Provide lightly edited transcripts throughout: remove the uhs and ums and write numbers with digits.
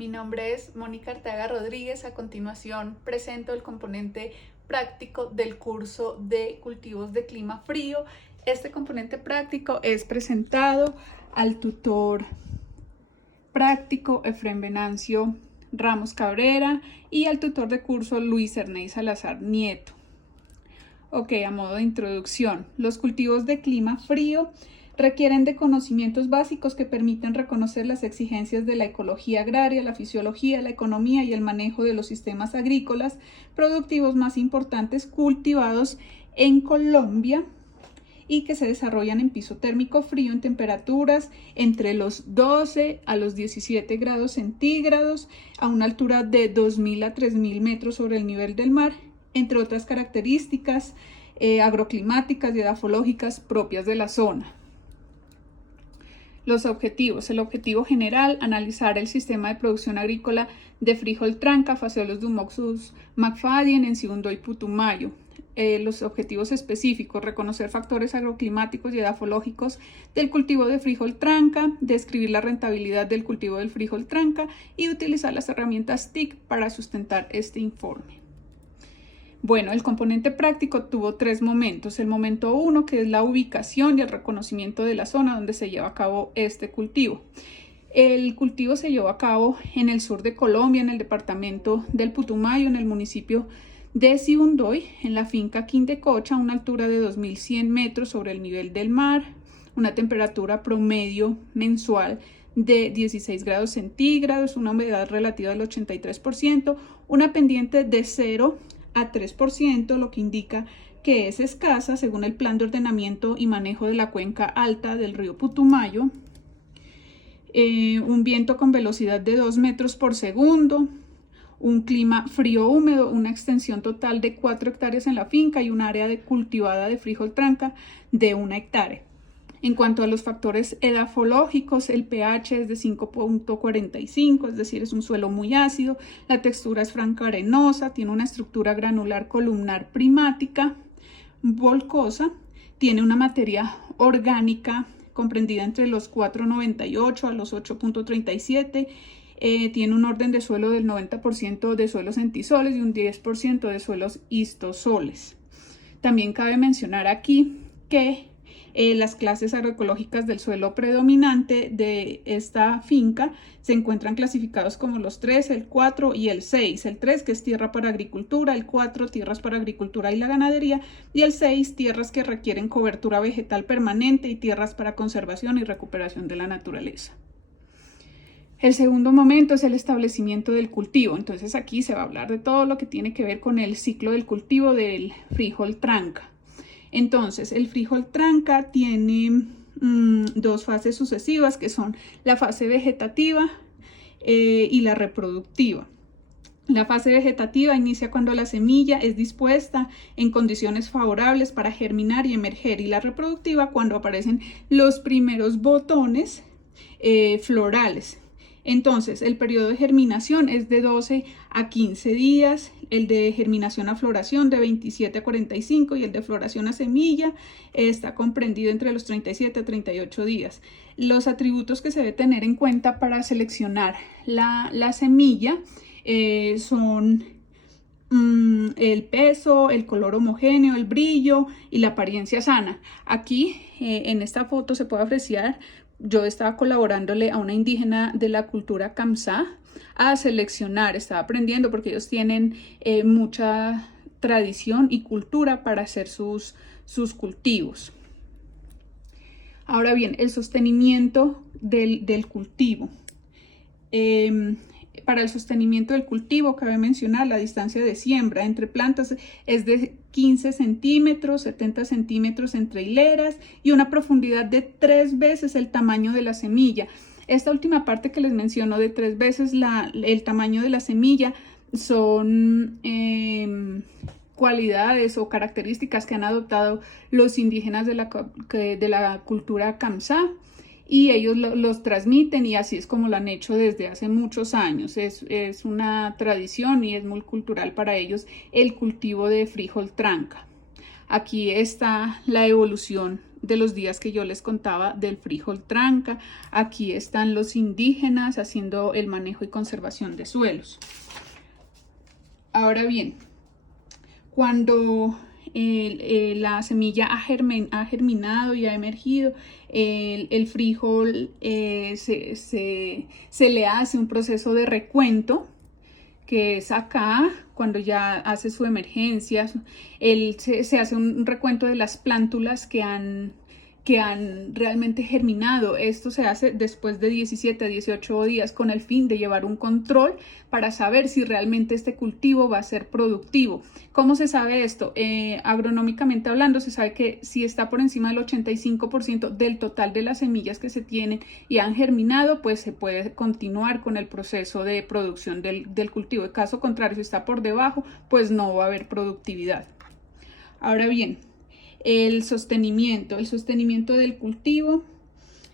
Mi nombre es Mónica Arteaga Rodríguez. A continuación presento el componente práctico del curso de cultivos de clima frío. Este componente práctico es presentado al tutor práctico Efrén Venancio Ramos Cabrera y al tutor de curso Luis Ernei Salazar Nieto. Ok, a modo de introducción, los cultivos de clima frío requieren de conocimientos básicos que permiten reconocer las exigencias de la ecología agraria, la fisiología, la economía y el manejo de los sistemas agrícolas productivos más importantes cultivados en Colombia y que se desarrollan en piso térmico frío en temperaturas entre los 12 a los 17 grados centígrados a una altura de 2.000 a 3.000 metros sobre el nivel del mar, entre otras características agroclimáticas y edafológicas propias de la zona. Los objetivos. El objetivo general, analizar el sistema de producción agrícola de frijol tranca, Phaseolus dumoxus macfadyen, en Sibundoy Putumayo. Los objetivos específicos, reconocer factores agroclimáticos y edafológicos del cultivo de frijol tranca, describir la rentabilidad del cultivo del frijol tranca y utilizar las herramientas TIC para sustentar este informe. Bueno, el componente práctico tuvo tres momentos. El momento 1, que es la ubicación y el reconocimiento de la zona donde se lleva a cabo este cultivo. El cultivo se llevó a cabo en el sur de Colombia, en el departamento del Putumayo, en el municipio de Sibundoy, en la finca Quindecocha, a una altura de 2.100 metros sobre el nivel del mar, una temperatura promedio mensual de 16 grados centígrados, una humedad relativa del 83%, una pendiente de 0 a 3%, lo que indica que es escasa según el plan de ordenamiento y manejo de la cuenca alta del río Putumayo, un viento con velocidad de 2 metros por segundo, un clima frío húmedo, una extensión total de 4 hectáreas en la finca y un área cultivada de frijol tranca de 1 hectárea. En cuanto a los factores edafológicos, el pH es de 5.45, es decir, es un suelo muy ácido, la textura es franca arenosa, tiene una estructura granular columnar primática, volcosa, tiene una materia orgánica comprendida entre los 4.98 a los 8.37, tiene un orden de suelo del 90% de suelos entisoles y un 10% de suelos histosoles. También cabe mencionar aquí que las clases agroecológicas del suelo predominante de esta finca se encuentran clasificados como los 3, el 4 y el 6. El 3, que es tierra para agricultura, el 4, tierras para agricultura y la ganadería, y el 6, tierras que requieren cobertura vegetal permanente y tierras para conservación y recuperación de la naturaleza. El segundo momento es el establecimiento del cultivo. Entonces aquí se va a hablar de todo lo que tiene que ver con el ciclo del cultivo del frijol tranca. Entonces, el frijol tranca tiene dos fases sucesivas, que son la fase vegetativa y la reproductiva. La fase vegetativa inicia cuando la semilla es dispuesta en condiciones favorables para germinar y emerger, y la reproductiva cuando aparecen los primeros botones florales. Entonces, el periodo de germinación es de 12 a 15 días, el de germinación a floración de 27 a 45 y el de floración a semilla está comprendido entre los 37 a 38 días. Los atributos que se debe tener en cuenta para seleccionar la semilla son el peso, el color homogéneo, el brillo y la apariencia sana. Aquí en esta foto se puede apreciar. Yo estaba colaborándole a una indígena de la cultura Kamsá a seleccionar, estaba aprendiendo porque ellos tienen mucha tradición y cultura para hacer sus cultivos. Ahora bien, el sostenimiento del cultivo. Para el sostenimiento del cultivo cabe mencionar la distancia de siembra entre plantas es de 15 centímetros, 70 centímetros entre hileras y una profundidad de 3 veces el tamaño de la semilla. Esta última parte que les menciono de 3 veces el tamaño de la semilla son cualidades o características que han adoptado los indígenas de la cultura Kamsá. Y ellos los transmiten y así es como lo han hecho desde hace muchos años. Es una tradición y es muy cultural para ellos el cultivo de frijol tranca. Aquí está la evolución de los días que yo les contaba del frijol tranca. Aquí están los indígenas haciendo el manejo y conservación de suelos. Ahora bien, cuando la semilla ha germinado y ha emergido, el frijol se le hace un proceso de recuento, que es acá, cuando ya hace su emergencia, se hace un recuento de las plántulas que han realmente germinado. Esto se hace después de 17 a 18 días con el fin de llevar un control para saber si realmente este cultivo va a ser productivo. ¿Cómo se sabe esto? Agronómicamente hablando, se sabe que si está por encima del 85% del total de las semillas que se tienen y han germinado, pues se puede continuar con el proceso de producción del cultivo. En caso contrario, si está por debajo, pues no va a haber productividad. Ahora bien, el sostenimiento del cultivo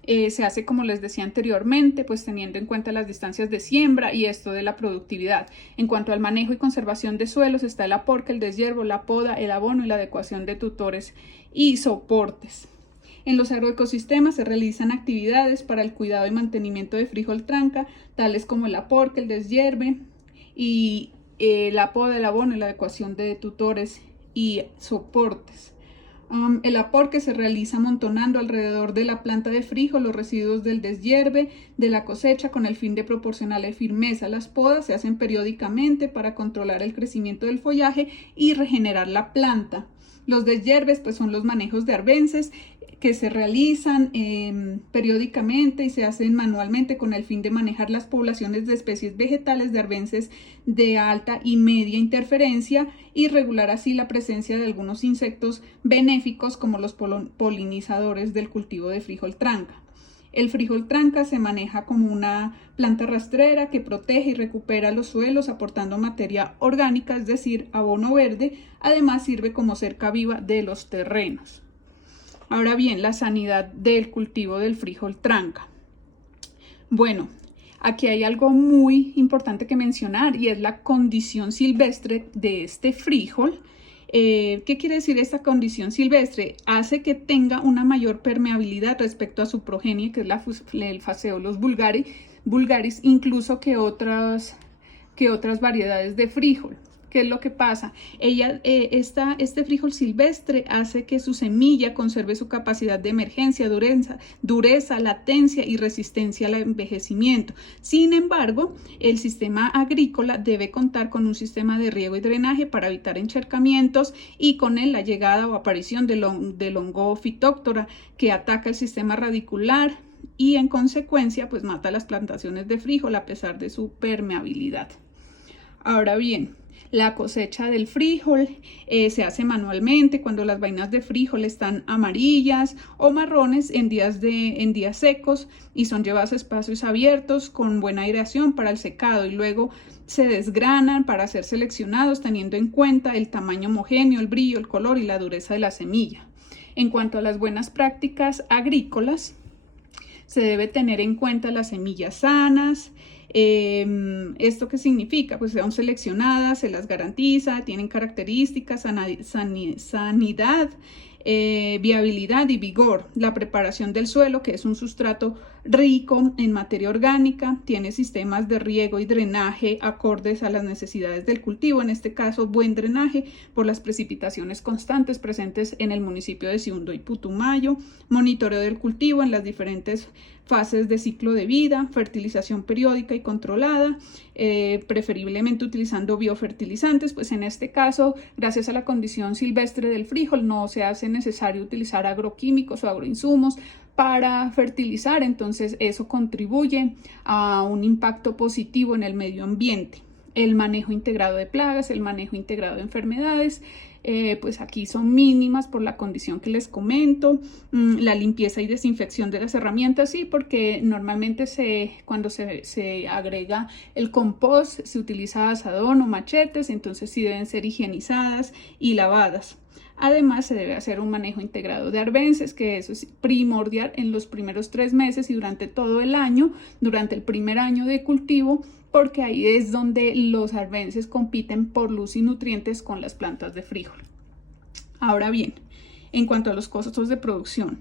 se hace, como les decía anteriormente, pues teniendo en cuenta las distancias de siembra y esto de la productividad. En cuanto al manejo y conservación de suelos, está el aporque, el deshiervo, la poda, el abono y la adecuación de tutores y soportes. En los agroecosistemas se realizan actividades para el cuidado y mantenimiento de frijol tranca, tales como el aporque, el deshierve y la poda, el abono y la adecuación de tutores y soportes. El aporque se realiza amontonando alrededor de la planta de frijol los residuos del deshierve de la cosecha con el fin de proporcionarle firmeza. Las podas se hacen periódicamente para controlar el crecimiento del follaje y regenerar la planta. Los deshierves pues son los manejos de arbences que se realizan periódicamente y se hacen manualmente con el fin de manejar las poblaciones de especies vegetales de arbences de alta y media interferencia y regular así la presencia de algunos insectos benéficos como los polinizadores del cultivo de frijol tranca. El frijol tranca se maneja como una planta rastrera que protege y recupera los suelos aportando materia orgánica, es decir, abono verde. Además sirve como cerca viva de los terrenos. Ahora bien, la sanidad del cultivo del frijol tranca. Bueno, aquí hay algo muy importante que mencionar y es la condición silvestre de este frijol. ¿Qué quiere decir esta condición silvestre? Hace que tenga una mayor permeabilidad respecto a su progenie, que es el Phaseolus vulgaris, incluso que otras variedades de frijol. ¿Qué es lo que pasa? Este frijol silvestre hace que su semilla conserve su capacidad de emergencia, dureza, latencia y resistencia al envejecimiento. Sin embargo, el sistema agrícola debe contar con un sistema de riego y drenaje para evitar encharcamientos y con él la llegada o aparición del hongo Phytophthora que ataca el sistema radicular y en consecuencia pues mata las plantaciones de frijol a pesar de su permeabilidad. Ahora bien, la cosecha del frijol se hace manualmente cuando las vainas de frijol están amarillas o marrones en días secos y son llevadas a espacios abiertos con buena aireación para el secado y luego se desgranan para ser seleccionados teniendo en cuenta el tamaño homogéneo, el brillo, el color y la dureza de la semilla. En cuanto a las buenas prácticas agrícolas, se debe tener en cuenta las semillas sanas. ¿Esto qué significa? Pues son seleccionadas, se las garantiza, tienen características, sanidad, viabilidad y vigor. La preparación del suelo, que es un sustrato rico en materia orgánica, tiene sistemas de riego y drenaje acordes a las necesidades del cultivo, en este caso buen drenaje por las precipitaciones constantes presentes en el municipio de Siundo y Putumayo, monitoreo del cultivo en las diferentes fases de ciclo de vida, fertilización periódica y controlada, preferiblemente utilizando biofertilizantes, pues en este caso, gracias a la condición silvestre del frijol, no se hace necesario utilizar agroquímicos o agroinsumos para fertilizar, entonces eso contribuye a un impacto positivo en el medio ambiente. El manejo integrado de plagas, el manejo integrado de enfermedades, pues aquí son mínimas por la condición que les comento. La limpieza y desinfección de las herramientas, sí, porque normalmente cuando se agrega el compost se utiliza asadón o machetes, entonces sí deben ser higienizadas y lavadas. Además, se debe hacer un manejo integrado de arbences, que eso es primordial en los primeros 3 meses y durante todo el año, durante el primer año de cultivo, porque ahí es donde los arbences compiten por luz y nutrientes con las plantas de frijol. Ahora bien, en cuanto a los costos de producción.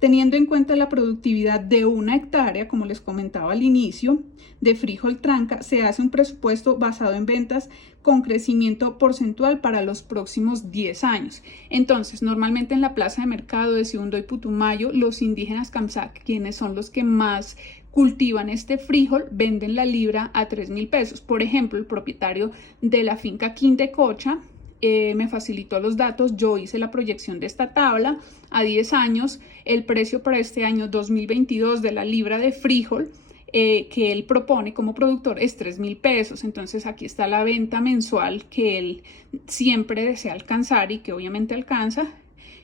Teniendo en cuenta la productividad de 1 hectárea, como les comentaba al inicio, de frijol tranca, se hace un presupuesto basado en ventas con crecimiento porcentual para los próximos 10 años. Entonces, normalmente en la plaza de mercado de Sibundoy y Putumayo, los indígenas Kamsak, quienes son los que más cultivan este frijol, venden la libra a 3.000 pesos. Por ejemplo, el propietario de la finca Quintecocha me facilitó los datos, yo hice la proyección de esta tabla a 10 años, el precio para este año 2022 de la libra de frijol que él propone como productor es 3.000 pesos, entonces aquí está la venta mensual que él siempre desea alcanzar y que obviamente alcanza,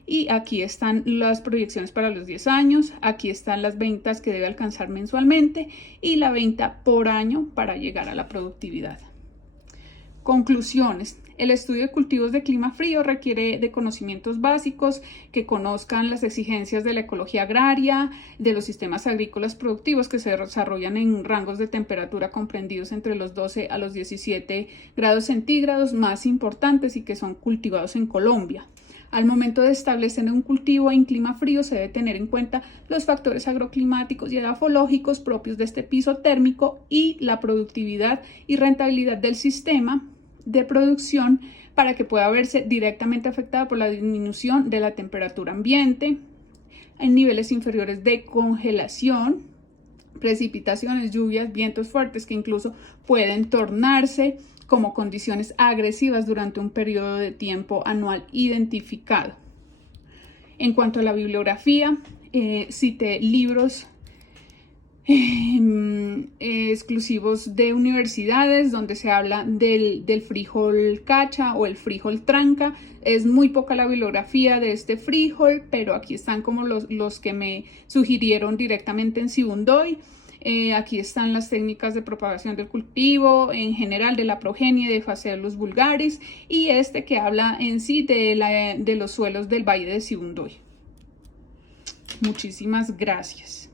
y aquí están las proyecciones para los 10 años, aquí están las ventas que debe alcanzar mensualmente y la venta por año para llegar a la productividad. Conclusiones. El estudio de cultivos de clima frío requiere de conocimientos básicos, que conozcan las exigencias de la ecología agraria, de los sistemas agrícolas productivos que se desarrollan en rangos de temperatura comprendidos entre los 12 a los 17 grados centígrados más importantes y que son cultivados en Colombia. Al momento de establecer un cultivo en clima frío se debe tener en cuenta los factores agroclimáticos y edafológicos propios de este piso térmico y la productividad y rentabilidad del sistema de producción para que pueda verse directamente afectada por la disminución de la temperatura ambiente, en niveles inferiores de congelación, precipitaciones, lluvias, vientos fuertes que incluso pueden tornarse como condiciones agresivas durante un periodo de tiempo anual identificado. En cuanto a la bibliografía, cité libros exclusivos de universidades donde se habla del frijol cacha o el frijol tranca. Es muy poca la bibliografía de este frijol, pero aquí están como los que me sugirieron directamente en Sibundoy. Aquí están las técnicas de propagación del cultivo, en general de la progenie de Phaseolus vulgaris, y este que habla en sí de los suelos del Valle de Sibundoy. Muchísimas gracias.